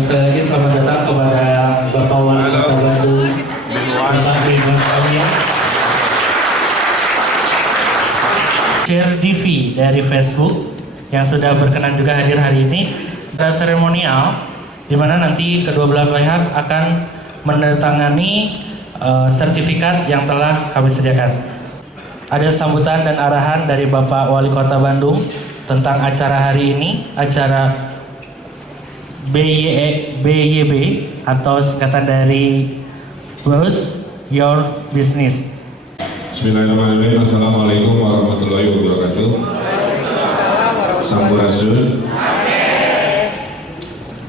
sekali lagi selamat datang kepada Bapak Wali Kota Bandung, Bapak Ridwan Kamil. Share DV dari Facebook yang sudah berkenan juga hadir hari ini. Ada seremonial di mana nanti kedua belah pihak akan menandatangani sertifikat yang telah kami sediakan. Ada sambutan dan arahan dari Bapak Wali Kota Bandung tentang acara hari ini, acara BYB atau singkatan dari Boost Your Business. Bismillahirrahmanirrahim. Assalamualaikum warahmatullahi wabarakatuh. Sampurasun.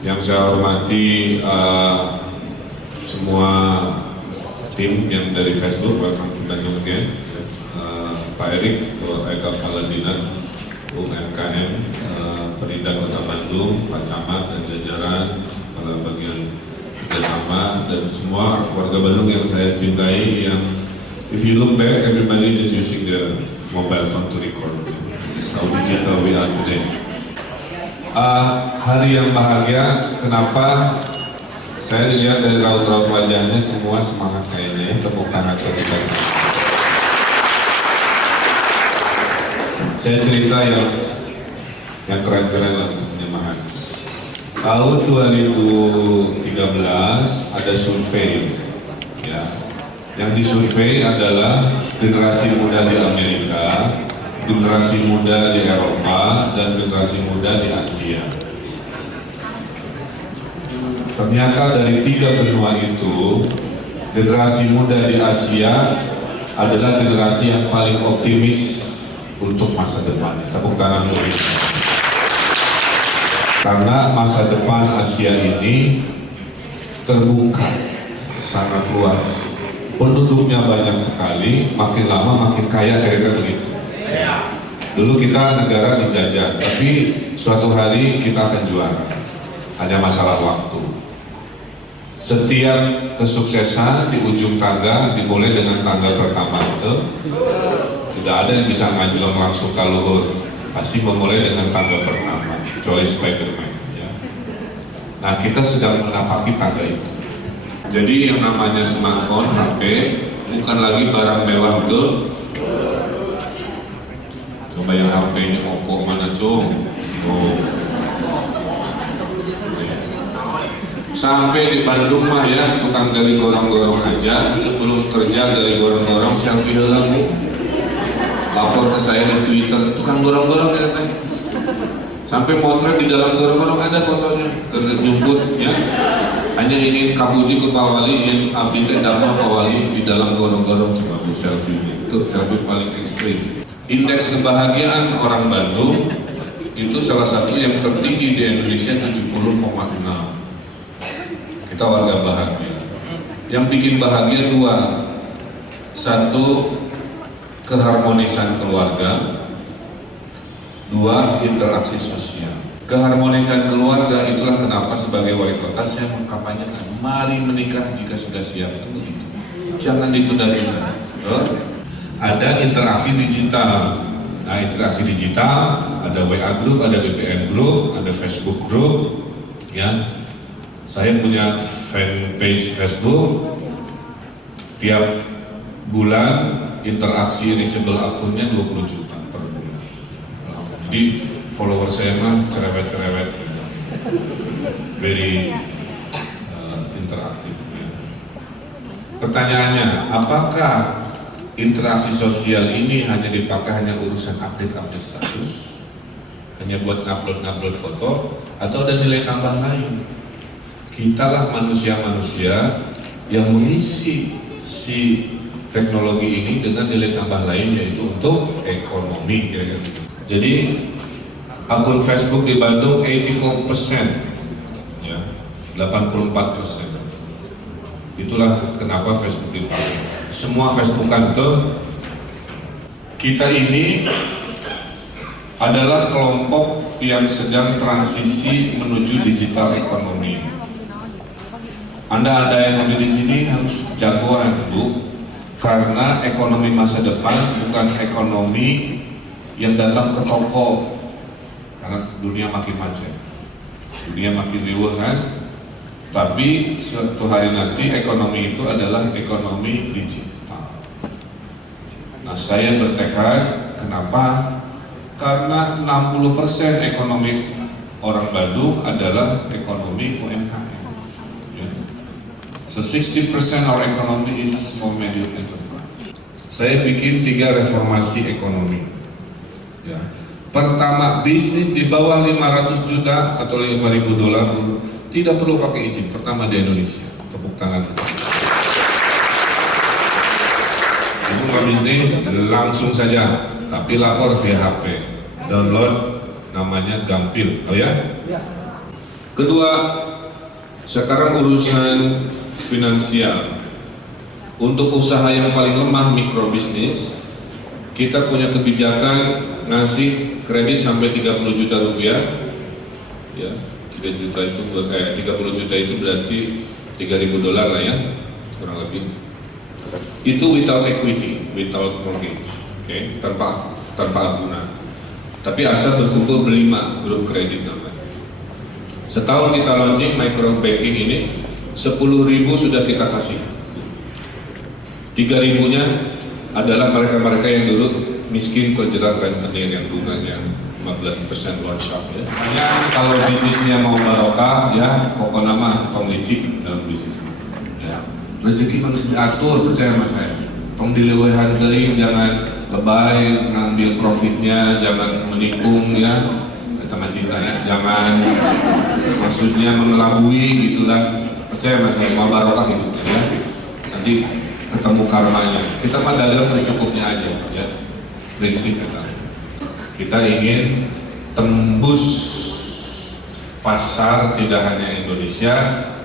Yang saya hormati semua tim yang dari Facebook, welcome to Bandung again. Pak Erik, Eka Kepala Dinas UMKM, Perindah Kota Bandung, Pak Camat dan jajaran, kepala bagian kerjasama dan semua warga Bandung yang saya cintai. Yang if you look back, everybody just using the mobile phone to record. This is how digital we are today. Hari yang bahagia. Kenapa? Saya lihat dari raut-raut wajahnya semua semangat kayaknya. Tepuk tangan untuk saya. Saya cerita yang keren-keren lah penyemahan. Tahun 2013 ada survei, ya. Yang disurvei adalah generasi muda di Amerika, generasi muda di Eropa, dan generasi muda di Asia. Ternyata dari 3 benua itu, generasi muda di Asia adalah generasi yang paling optimis untuk masa depannya. Tepuk tangan untuk itu. Karena masa depan Asia ini terbuka, sangat luas. Penduduknya banyak sekali, makin lama makin kaya, kira-kira begitu. Dulu kita negara dijajah, tapi suatu hari kita akan juara. Hanya masalah waktu. Setiap kesuksesan di ujung tangga dimulai dengan tangga pertama itu. Tidak ada yang bisa ngajlong langsung ke luhur, pasti memulai dengan tangga pertama, kecuali Spiderman. Ya. Nah, kita sedang menapaki tangga itu. Jadi yang namanya smartphone, HP, bukan lagi barang mewah, betul? Coba yang HP ini Oppo mana, cung? Oh. Sampai di Bandung mah ya, tukang gali gorong-gorong aja, sebelum kerja gali gorong-gorong, selfie heula. Lapor ke saya di Twitter, tukang gorong-gorong ya teh. Sampai motret di dalam gorong-gorong ada fotonya, terjemput ya. Hanya ingin kapuji ke Pak Wali, ingin abdi teh damel Pak Wali di dalam gorong-gorong, coba bu selfie. Itu selfie paling ekstrim. Indeks kebahagiaan orang Bandung itu salah satu yang tertinggi di Indonesia, 70,6. Kita warga bahagia. Yang bikin bahagia 2. Satu, keharmonisan keluarga. 2, interaksi sosial. Keharmonisan keluarga itulah kenapa sebagai wali kota saya mengkampanyekan mari menikah jika sudah siap. Begitu. Jangan ditunda-tunda. Ada interaksi digital. Nah, interaksi digital ada WA group, ada BBM group, ada Facebook group. Ya, saya punya fanpage Facebook. Tiap bulan interaksi reachable akunnya 20 juta per bulan. Jadi follower saya mah cerewet-cerewet, very interaktif. Pertanyaannya, apakah interaksi sosial ini hanya dipakai hanya urusan update status, hanya buat upload foto, atau ada nilai tambah lain? Kitalah manusia-manusia yang mengisi si teknologi ini dengan nilai tambah lain, yaitu untuk ekonomi, kira-kira gitu. Jadi akun Facebook di Bandung 84%, ya, 84%. Itulah kenapa Facebook dipakai. Semua Facebookan itu, kita ini adalah kelompok yang sedang transisi menuju digital ekonomi. Anda yang hadir di sini harus jagoan, Bu, karena ekonomi masa depan bukan ekonomi yang datang ke toko, karena dunia makin macet, dunia makin riuh kan. Tapi suatu hari nanti ekonomi itu adalah ekonomi digital. Nah, saya bertekad, kenapa? Karena 60% ekonomi orang Bandung adalah ekonomi UMKM. Ya. So 60% our economy is small medium enterprise. Saya bikin 3 reformasi ekonomi. Ya. Pertama, bisnis di bawah 500 juta atau 5.000 dolar tidak perlu pakai izin. Pertama di Indonesia. Tepuk tangan. Ibu nggak bisnis, langsung saja. Tapi lapor via HP. Download, namanya Gampil. Oh ya? Kedua, sekarang urusan finansial. Untuk usaha yang paling lemah, mikrobisnis, kita punya kebijakan ngasih kredit sampai 30 juta rupiah. Ya. 3 juta itu 30 juta itu berarti 3.000 dolar lah ya, kurang lebih. Itu without equity, without mortgage, okay? tanpa agunan. Tapi asal berkumpul berlima grup kredit namanya. Setahun kita launching micro banking ini, 10.000 sudah kita kasih. 3.000-nya adalah mereka-mereka yang dulu miskin terjerat rentenir yang bunganya 15% loan sharp ya. Makanya kalau bisnisnya mau barokah ya, pokoknya mah tong licik dalam bisnis. Ya. Rezeki manusia diatur, percaya sama saya. Tong dilelehan teuing, jangan lebay ngambil profitnya, jangan menikung ya. Eta mah cinta ya. Jangan maksudnya mengelabui gitulah. Percaya sama saya, mau barokah hidupnya ya. Nanti ketemu karmanya. Kita mah dagang secukupnya aja ya. Prinsip kita ingin tembus pasar tidak hanya Indonesia,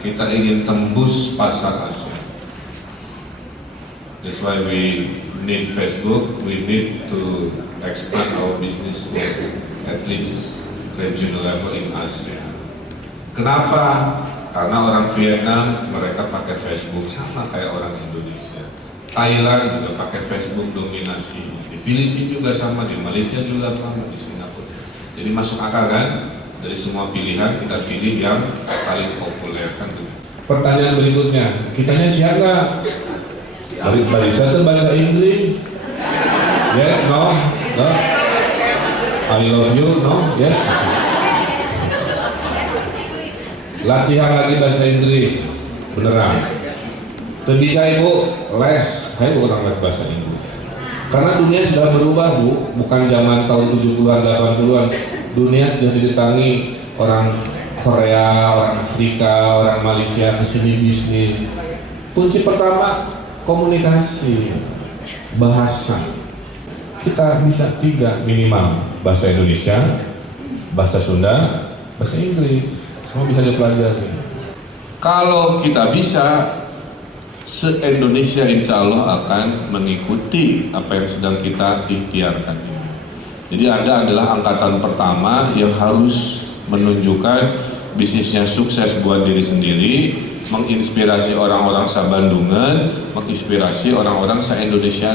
kita ingin tembus pasar Asia. That's why we need Facebook, we need to expand our business to at least regional level in Asia. Kenapa? Karena orang Vietnam mereka pakai Facebook sama kayak orang Indonesia. Thailand juga pakai Facebook dominasi. Di Filipina juga sama, di Malaysia juga sama, di Singapura. Jadi masuk akal kan? Dari semua pilihan kita pilih yang paling populer kan. Pertanyaan berikutnya, kitanya siap nggak? Barista itu bahasa Inggris? Yes, no, no. I love you, no, yes. Latihan lagi bahasa Inggris, beneran. Tuh bisa ibu les, saya bukan les bahasa Inggris. Karena dunia sudah berubah bu, bukan zaman tahun 70-an, 80-an. Dunia sudah didatangi orang Korea, orang Afrika, orang Malaysia kesini bisnis. Kunci pertama komunikasi, bahasa. Kita bisa 3 minimal, bahasa Indonesia, bahasa Sunda, bahasa Inggris. Semua bisa dipelajari. Kalau kita bisa, se-Indonesia insya Allah akan mengikuti apa yang sedang kita ikhtiarkan. Jadi Anda adalah angkatan pertama yang harus menunjukkan bisnisnya sukses buat diri sendiri, menginspirasi orang-orang se-Bandungan, menginspirasi orang-orang se-Indonesia.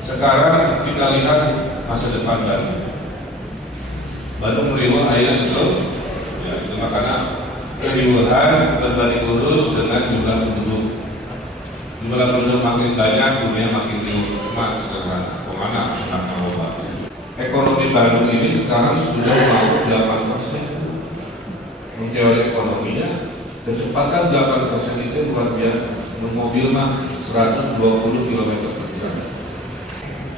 Sekarang kita lihat masa depan Bandung. Bandung meriwah ayat betul, ya itu makanya keriuhan berbanding lurus dengan jumlah penduduk. Jumlah penduduk makin banyak, dunia makin riuh. Cuma sederhana, kemana akan berubah? Ekonomi Bandung ini sekarang sudah mau 8%. Teori ekonominya, kecepatan 8% itu luar biasa. Mobil mah 120 km/jam.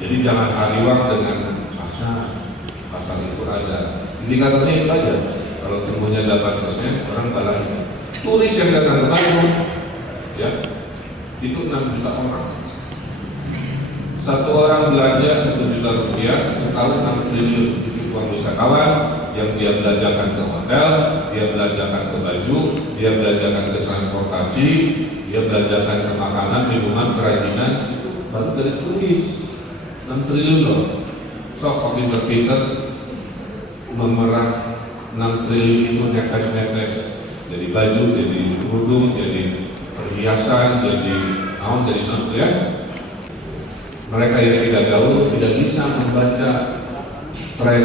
Jadi jangan hariwang dengan pasar itu ada. Indikatornya itu aja. Kalau tumbuhnya 8%, orang balanya. Turis yang datang ke Bandung, ya, itu 6 juta orang. Satu orang belanja 1 juta rupiah, setahun 6 triliun. Itu uang wisatawan yang dia belanjakan ke hotel, dia belanjakan ke baju, dia belanjakan ke transportasi, dia belanjakan ke makanan, minuman, kerajinan. Itu baru dari turis. 6 triliun loh. So, kalau pinter-pinter memerah 6 triliun itu netes-netes, jadi baju, jadi kerudung, jadi perhiasan, jadi naon ya. Mereka yang tidak gaul tidak bisa membaca tren.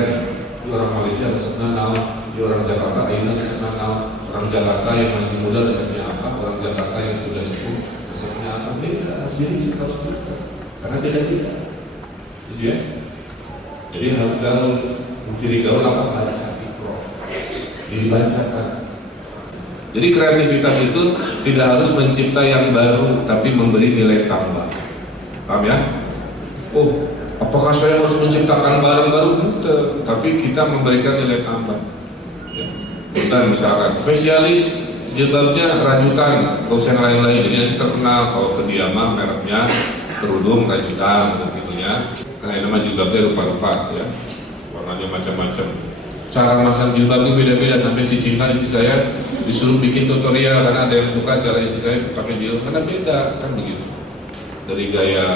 Orang Malaysia sebenarnya naon Di orang Jakarta, ini sana orang Jakarta yang masih muda resepnya apa, orang Jakarta yang sudah sepuh resepnya apa, beda. Jadi kita harus buka, karena beda-beda. Gitu ya. Jadi harus gaul, mencuri gaul apa? Baca Pro. Jadi bacakan. Jadi kreativitas itu tidak harus mencipta yang baru, tapi memberi nilai tambah. Paham ya? Oh, apakah saya harus menciptakan barang baru? Tidak, tapi kita memberikan nilai tambah. Ya. Dan misalkan spesialis jilbabnya rajutan, gak usah yang lain-lain. Jadi nanti terkenal kalau ke dia mah mereknya kerudung rajutan, begitu ya. Karena ini mah jilbabnya rupa-rupa, ya, warnanya macam-macam. Cara masang jilbab itu beda-beda, sampai si Cinta istri saya disuruh bikin tutorial karena ada yang suka cara istri saya pakai jilbab, karena beda kan begitu. Dari gaya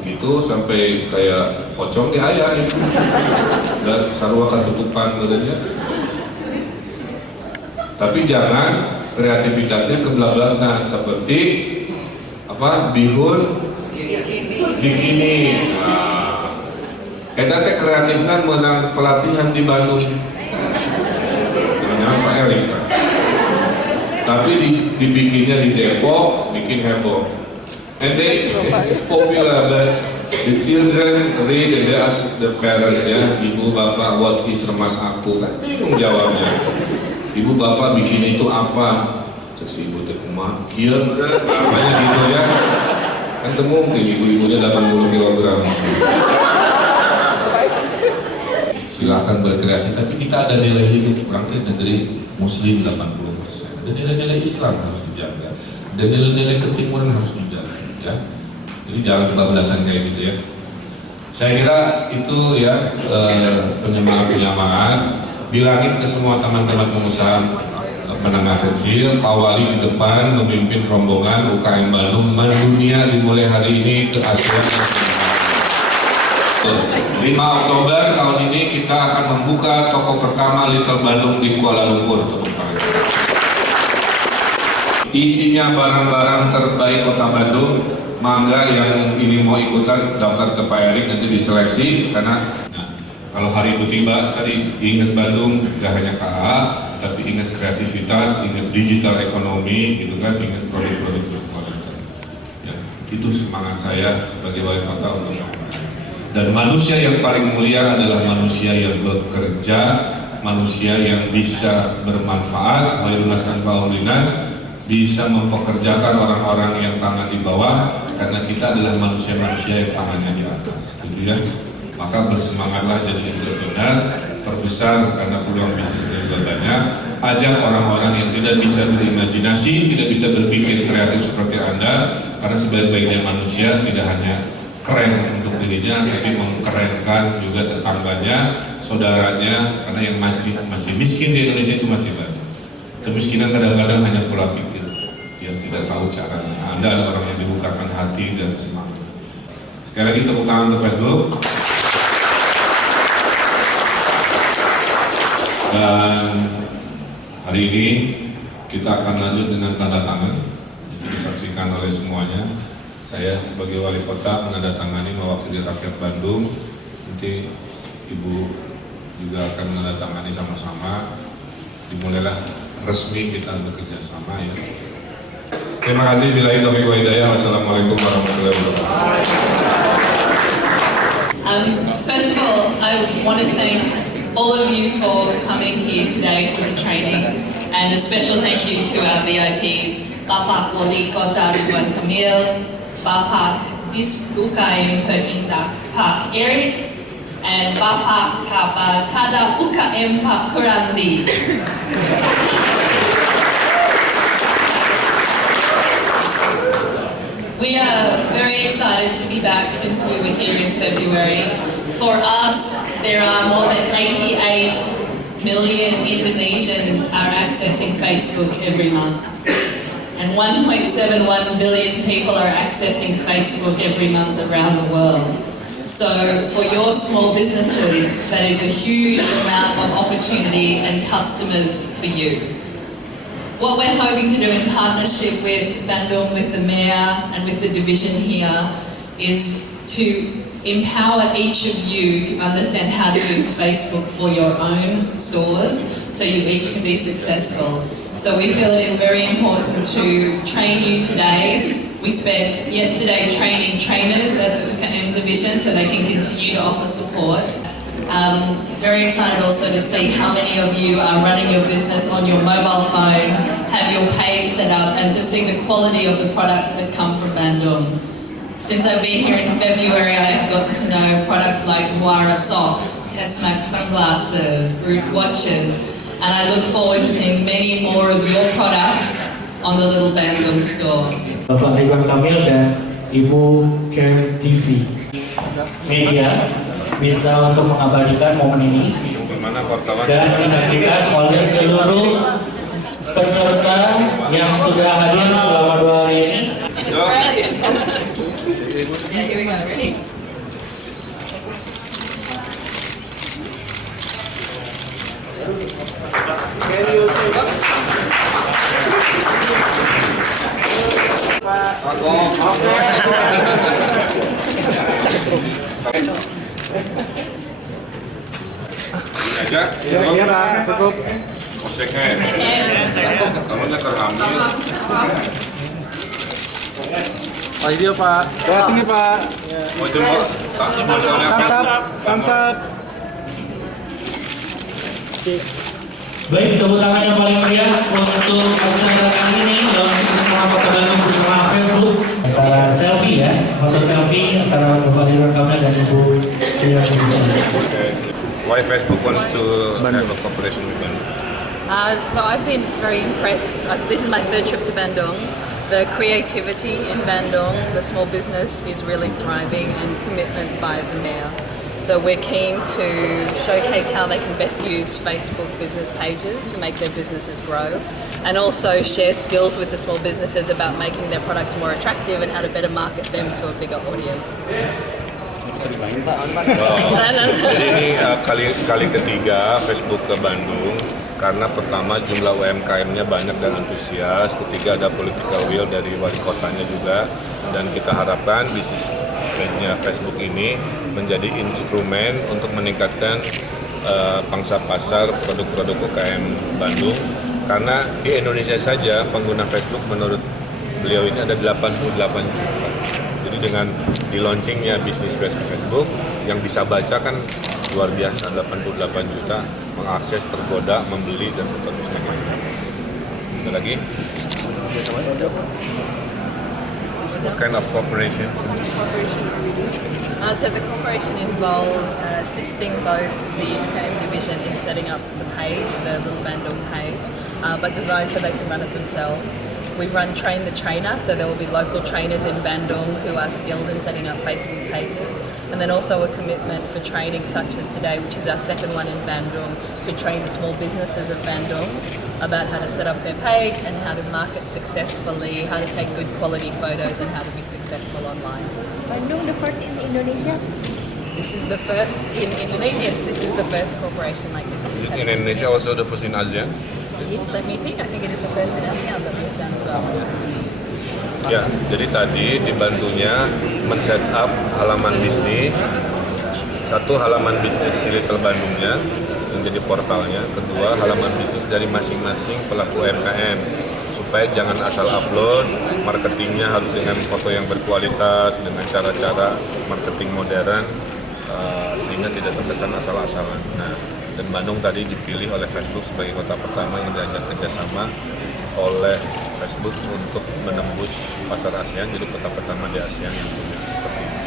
begitu sampai kayak pocong di ayah itu, dan sarua ketutupan badannya. Tapi jangan kreativitasnya kebablasan seperti apa bihun bikini. Nah, eta teh kreatifna menang pelatihan di Bandung. Namanya Pak Erik. Tapi dibikinnya di Depok, bikin heboh. And they, it's popular, but the children read and they ask the parents, ya, ibu bapak, what is remas aku? Kan bingung jawabnya. Ibu bapak bikin itu apa? Cek ibu teh kumaha kieu namanya gitu ya. Kan temu mungkin ibu-ibunya 80 kg. Silakan berkreasi, tapi kita ada nilai hidup. Orang teh negeri muslim 80%. Dan nilai-nilai Islam harus dijaga. Dan nilai-nilai ketimuran harus dijaga, ya. Jadi jangan kebablasan kayak gitu ya. Saya kira itu ya penyemangat. Bilangin ke semua teman-teman pengusaha menengah kecil, Pak Wali di depan memimpin rombongan UKM Bandung mendunia dimulai hari ini ke Asia. 5 Oktober tahun ini kita akan membuka toko pertama Little Bandung di Kuala Lumpur. Isinya barang-barang terbaik Kota Bandung. Mangga yang ini mau ikutan daftar ke Pak Erik, nanti diseleksi karena kalau hari itu tiba tadi ingat Bandung gak hanya KA, tapi ingat kreativitas, ingat digital ekonomi, gitu kan, ingat produk-produk berkualitas. Ya, itu semangat saya sebagai wali kota untuk yang lain. Dan manusia yang paling mulia adalah manusia yang bekerja, manusia yang bisa bermanfaat, bisa mempekerjakan orang-orang yang tangan di bawah, karena kita adalah manusia-manusia yang tangannya di atas, gitu ya. Maka bersemangatlah jadi entrepreneur, perbesar karena peluang bisnisnya juga banyak. Ajak orang-orang yang tidak bisa berimajinasi, tidak bisa berpikir kreatif seperti Anda, karena sebaik-baiknya manusia tidak hanya keren untuk dirinya, tapi mengkerenkan juga tetangganya, saudaranya, karena yang masih miskin di Indonesia itu masih banyak. Kemiskinan kadang-kadang hanya pola pikir, yang tidak tahu caranya. Anda adalah orang yang dibukakan hati dan semangat. Sekali lagi tepuk tangan untuk Facebook. Dan hari ini kita akan lanjut dengan tanda tangan. Itu disaksikan oleh semuanya. Saya sebagai wali kota menandatangani mewakili rakyat Bandung. Nanti Ibu juga akan menandatangani sama-sama. Dimulailah resmi kita bekerja sama ya. Terima kasih. Billahi taufiq wa hidayah. Wassalamualaikum warahmatullahi wabarakatuh. First of all, I want to thank all of you for coming here today for the training, and a special thank you to our VIPs, Bapak Wali Kota Ridwan Kamil, Bapak Dis UKM Perindah Pak Erik, and Bapak Kaba Kada UKM Pak Kurandi. We are very excited to be back since we were here in February. For us, there are more than 88 million Indonesians are accessing Facebook every month. And 1.71 billion people are accessing Facebook every month around the world. So for your small businesses, that is a huge amount of opportunity and customers for you. What we're hoping to do in partnership with Bandung, with the Mayor and with the division here, is to empower each of you to understand how to use Facebook for your own stores so you each can be successful. So we feel it is very important to train you today. We spent yesterday training trainers at the M division so they can continue to offer support. Very excited also to see how many of you are running your business on your mobile phone, have your page set up, and to see the quality of the products that come from Bandung. Since I've been here in February, I've gotten to know products like Wara socks, Tesmac sunglasses, Groot watches, and I look forward to seeing many more of your products on the little Bandung store. Bapak Ridwan Kamil dan Ibu Care TV Media bisa untuk mengabadikan momen ini dan disaksikan oleh seluruh peserta yang sudah hadir selama 2 hari ini. Yeah, here we go. Ready? Aja? Iya Pak, cukup. Oseknya, kamu nggak terhamil. Pak video Pak. Ya sini Pak. Mau jemput? Tak jemput oleh apa? Tansap. Baik, tepuk tangan yang paling meriah untuk acara kali ini dalam bersama Kota Bandung bersama Facebook. Selfie ya, foto selfie antara Bapak Ridwan Kamil dan Ibu Care TV. Why Facebook wants to have a cooperation with Bandung? So I've been very impressed. This is my 3rd trip to Bandung. The creativity in Bandung, the small business is really thriving, and commitment by the mayor. So we're keen to showcase how they can best use Facebook business pages to make their businesses grow, and also share skills with the small businesses about making their products more attractive and how to better market them to a bigger audience. Jadi ini kali ketiga Facebook ke Bandung, karena pertama jumlah UMKM-nya banyak dan antusias, ketiga ada political will dari wali kotanya juga, dan kita harapkan bisnis page-nya Facebook ini menjadi instrumen untuk meningkatkan pangsa pasar produk-produk UKM Bandung, karena di Indonesia saja pengguna Facebook menurut beliau ini ada 88 juta. Jadi dengan di launchingnya bisnis Facebook yang bisa baca kan luar biasa, 88 juta mengakses, tergoda, membeli dan seterusnya. Ada lagi? What kind of cooperation? So the cooperation involves assisting both the UKM division in setting up the page, the Little Bandung page, but designed so they can run it themselves. We've run Train the Trainer, so there will be local trainers in Bandung who are skilled in setting up Facebook pages. And then also a commitment for training such as today, which is our 2nd one in Bandung, to train the small businesses of Bandung about how to set up their page and how to market successfully, how to take good quality photos and how to be successful online. Bandung, the first in Indonesia? This is the first in Indonesia. Yes, this is the first corporation like this. Is it in Indonesia also the first in Asia? Let me think. I think it is the first in ASEAN that we've done as well. Ya, jadi tadi dibantunya men-set up halaman bisnis, satu halaman bisnis si Little Bandungnya yang jadi portalnya, kedua halaman bisnis dari masing-masing pelaku UMKM, supaya jangan asal upload, marketingnya harus dengan foto yang berkualitas, dengan cara-cara marketing modern, sehingga tidak terkesan asal-asalan. Nah, dan Bandung tadi dipilih oleh Facebook sebagai kota pertama yang diajak kerjasama oleh Facebook untuk menembus pasar ASEAN, jadi kota pertama di ASEAN yang punya seperti ini.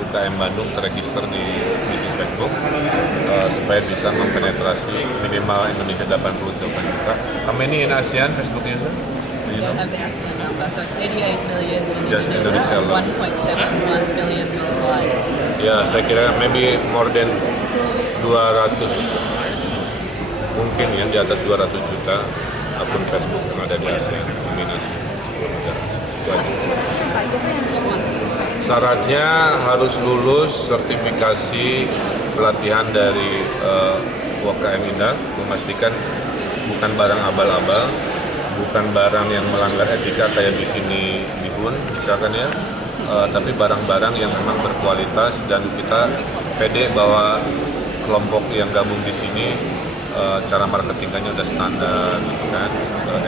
UKM Bandung terregister di bisnis Facebook supaya bisa mempenetrasi minimal Indonesia 88 juta. How many in ASEAN Facebook user? We don't have the ASEAN number, so it's 88 million in Just Indonesia, Indonesia alone. 1.71 million worldwide. Ya, saya kira maybe more than 200, mungkin ya di atas 200 juta akun Facebook yang ada di ASEAN, dominasi 10 negara. Itu aja. Syaratnya harus lulus sertifikasi pelatihan dari UKM Indah, memastikan bukan barang abal-abal, bukan barang yang melanggar etika kayak bikini bihun misalkan ya, tapi barang-barang yang memang berkualitas dan kita pede bahwa kelompok yang gabung di sini cara marketingnya udah standar gitu kan,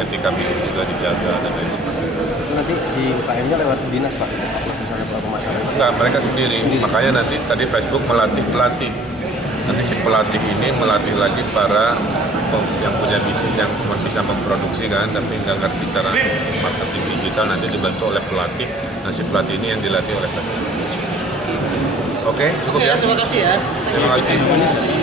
etika bisnis juga dijaga dan lain sebagainya. Itu nanti si UKM-nya lewat dinas Pak, misalnya Pak pemasaran. Enggak, mereka sendiri. Makanya nanti tadi Facebook melatih pelatih. Nanti si pelatih ini melatih lagi para yang punya bisnis yang cuma bisa memproduksi kan, tapi nggak ngerti cara marketing digital, nanti dibantu oleh pelatih. Nah si pelatih ini yang dilatih oleh Facebook. Oke, cukup ya. Terima kasih ya. Terima kasih.